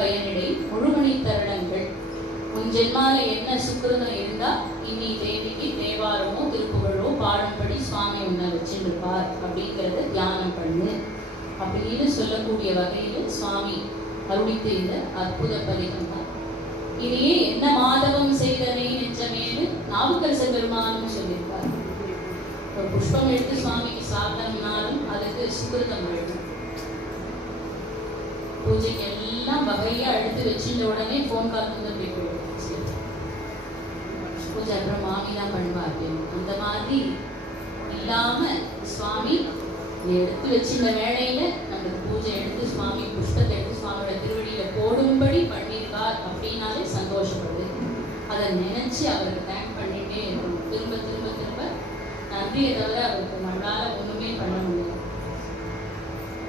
பயனிடை முழுமணி தருணங்கள். உன் ஜென்மால என்ன சுக்கிரதம் இருந்தா இன்னி தேவிக்கு தேவாரமோ திருப்புகழோ பாடும்படி சுவாமி உன்னை வச்சுருப்பார் அப்படிங்கிறத தியானம் பண்ணு அப்படின்னு சொல்லக்கூடிய வகையில் சுவாமி அருளித்த இந்த அற்புத பதிகம் தான். இதையே என்ன மாதவம் செய்தனை நெஞ்சமேனு நாவுக்கரசர் பெருமானும் சொல்லியிருப்பார். ஒரு புஷ்பம் எடுத்து சுவாமிக்கு சாப்பிட்டோம்னாலும் அதுக்கு சுக்கிரதம் வேணும். பூஜைக்கு எல்லாம் வகையா எடுத்து வச்சுட்ட உடனே போன் கால் வந்து போய் கொடுக்கும். பூஜை அப்புறம் மாமி தான் பண்ணுவாங்க. அந்த மாதிரி இல்லாம சுவாமி எடுத்து வச்சிருந்த வேளையில நம்மளுக்கு பூஜை எடுத்து சுவாமி புஷ்பத்தை எடுத்து சுவாமியோட திருவடியில போடும்படி பண்ணியிருக்கார் அப்படின்னாலே சந்தோஷப்படுது. அதை நினைச்சு அவருக்கு தேங்க் பண்ணிட்டே இருக்கணும். திரும்ப திரும்ப திரும்ப நன்றியை தவிர அவருக்கு நம்மளால ஒண்ணுமே பண்ண முடியாது.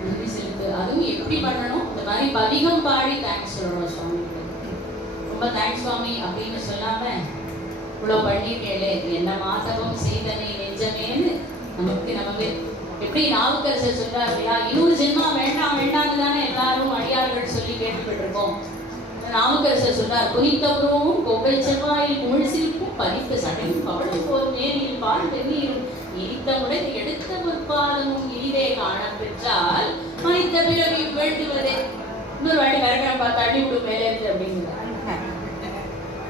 நன்றி செலுத்து. அதுவும் எப்படி பண்ணணும்? இந்த மாதிரி பதிகம் பாடி தேங்க்ஸ் சொல்லணும் சுவாமிக்கு. ரொம்ப தேங்க்ஸ் சுவாமி அப்படின்னு சொல்லாம இவ்வளவு பண்ணிருக்கேளே என்ன மாதவம் செய்தனை நெஞ்சமேன்னு நமக்கு எப்படி நாவுக்கரசர் சொல்றாரு இல்லையா, 100 ஜென்மா வேண்டாம் வேண்டாம்னு தானே எல்லாரும் அடியார்கள் சொல்லி கேட்டுப்பட்டிருக்கோம். நாவுக்கரசர் சொல்றார், புனித்தபுரமும் கொவ்வை செவ்வாயில் குமிழ் சிரிப்பும் பறித்த சடையும் பவழும் போதும் நேரில் பால் வெந்நீரும் இனித்த முறை எடுத்த முற்பாதமும் இனிதே காண பெற்றால் மனித பிறவி வேண்டுவதே. இன்னொரு வாட்டி கரெக்டாக பார்த்து அடி விடும் மேலே இருந்து அப்படிங்கிறார்.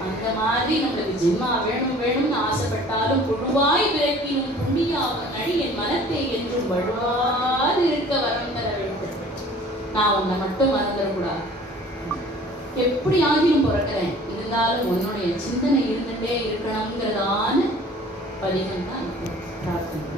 அந்த மாதிரி நம்மளுக்கு ஜென்மா வேணும் வேணும்னு ஆசைப்பட்டாலும் புழுவாய் பிறப்பினும் புண்ணியாக நடி என் மனத்தை என்றும் வழுவாது இருக்க வரம் தர வேண்டும். நான் உன்னை மட்டும் மறந்துடக்கூடாது. எப்படி ஆகியும் பிறக்கிறேன், இருந்தாலும் உன்னுடைய சிந்தனை இருந்துட்டே இருக்கணுங்கிறதான பதிகம் தான் பிரார்த்தனை.